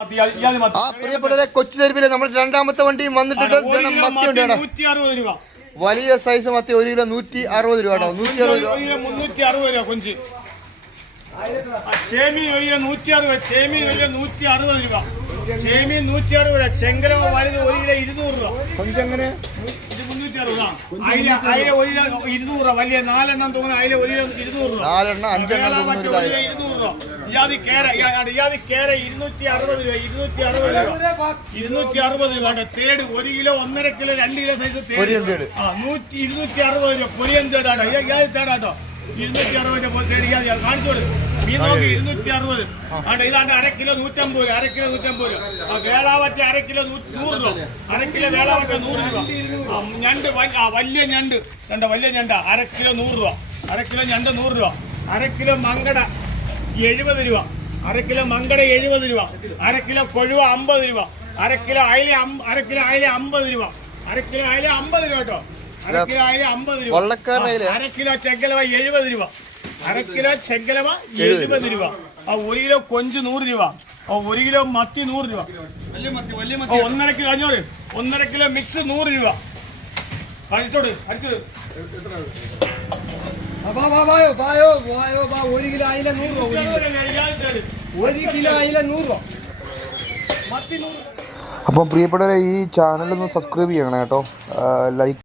ആ പ്രിയപ്പെട്ടവരെ കൊച്ചു തെരുപ്പിലെ നമ്മുടെ രണ്ടാമത്തെ വണ്ടിയും വന്നിട്ടുണ്ട്. മത്തി രൂപ. വലിയ സൈസ് മത്തി ഒരു കിലോ നൂറ്റി അറുപത് രൂപ കേട്ടോ. നൂറ്റി അറുപത് രൂപ മുന്നൂറ്റി അറുപത് രൂപ കൊഞ്ച്. ചേമീൻ ഒരു നൂറ്റി അറുപത് ചേമീൻ ഒരു നൂറ്റി അറുപത് രൂപ. ചേമീൻ നൂറ്റി അറുപത് രൂപ ചെങ്കലോ വലുത് ഒരു കിലോ ഇരുന്നൂറ് രൂപ. കൊഞ്ചെങ്ങനെ? ഇത് മുന്നൂറ്റി അറുപതാ അയില അയില ഒരു കിലോ ഇരുന്നൂറ് രൂപ. വലിയ നാലെണ്ണം തോന്നുന്ന അയില ഒരു കിലോ ഇരുന്നൂറ് രൂപ. നാലെണ്ണം അഞ്ചെണ്ണം മറ്റേ ഒരു കിലോ ഇരുന്നൂറ് രൂപ. ഇയാതി കേര ഇയാ- ഇയാതി കേര ഇരുന്നൂറ്റി അറുപത് രൂപ. ഇരുന്നൂറ്റി അറുപത് രൂപ ഇരുന്നൂറ്റി അറുപത് രൂപ. തേട് ഒരു കിലോ ഒന്നര കിലോ രണ്ട് കിലോ സൈസ് തേട്. നൂറ്റി ഇരുന്നൂറ്റി അറുപത് രൂപ കൊറിയൻ തേടാട്ടോ ഇയാതി തേടാട്ടോ ഇരുന്നൂറ്റി അറുപത് രൂപ തേട് ഇയാതി കാണിച്ചോട് മീൻ നോക്കി ഇരുന്നൂറ്റി അറുപത് ആണ്ട് ഇതാണ്ട് അര കിലോ നൂറ്റമ്പത് രൂപ അര കിലോ നൂറ്റമ്പത് രൂപ ആ വേളാവറ്റ അര കിലോ നൂറ് രൂപ അര കിലോ വേളാവറ്റ നൂറ് രൂപ ആ, ഞണ്ട് രണ്ട് വലിയ ഞണ്ട് വലിയ അര കിലോ നൂറ് രൂപ അര കിലോ ഞണ്ട് നൂറ് രൂപ അര കിലോ മങ്കട എഴുപത് രൂപ അര കിലോ മങ്കട എഴുപത് രൂപ അര കിലോ കൊഴുവ അമ്പത് രൂപ അര കിലോ അയില അര കിലോ അയില അമ്പത് രൂപ അര കിലോ അയില അമ്പത് രൂപ കേട്ടോ കിലോ രൂപ. അര കിലോ ചെങ്കലവ എഴുപത് രൂപ. അര കിലോ ചെങ്കലവ എഴുപത് രൂപ. ആ ഒരു കിലോ കൊഞ്ച് നൂറ് രൂപ. ആ ഒരു കിലോ മത്തി നൂറ് രൂപ. ഒന്നര കിലോ അഞ്ഞൂറ്. ഒന്നര കിലോ മിക്സ് നൂറ് രൂപ. അടിച്ചോട് കഴിച്ചോട് വാ, വാ, വായോ, വായോ, വായോ, വാ. ഒരു കിലോ അയില നൂറ് രൂപ കിലോ. ഒരു കിലോ അയില നൂറ് രൂപ. മത്തി നൂറ് അപ്പം പ്രിയപ്പെട്ടവരെ ഈ ചാനലൊന്ന് സബ്സ്ക്രൈബ് ചെയ്യണം കേട്ടോ. ലൈക്ക്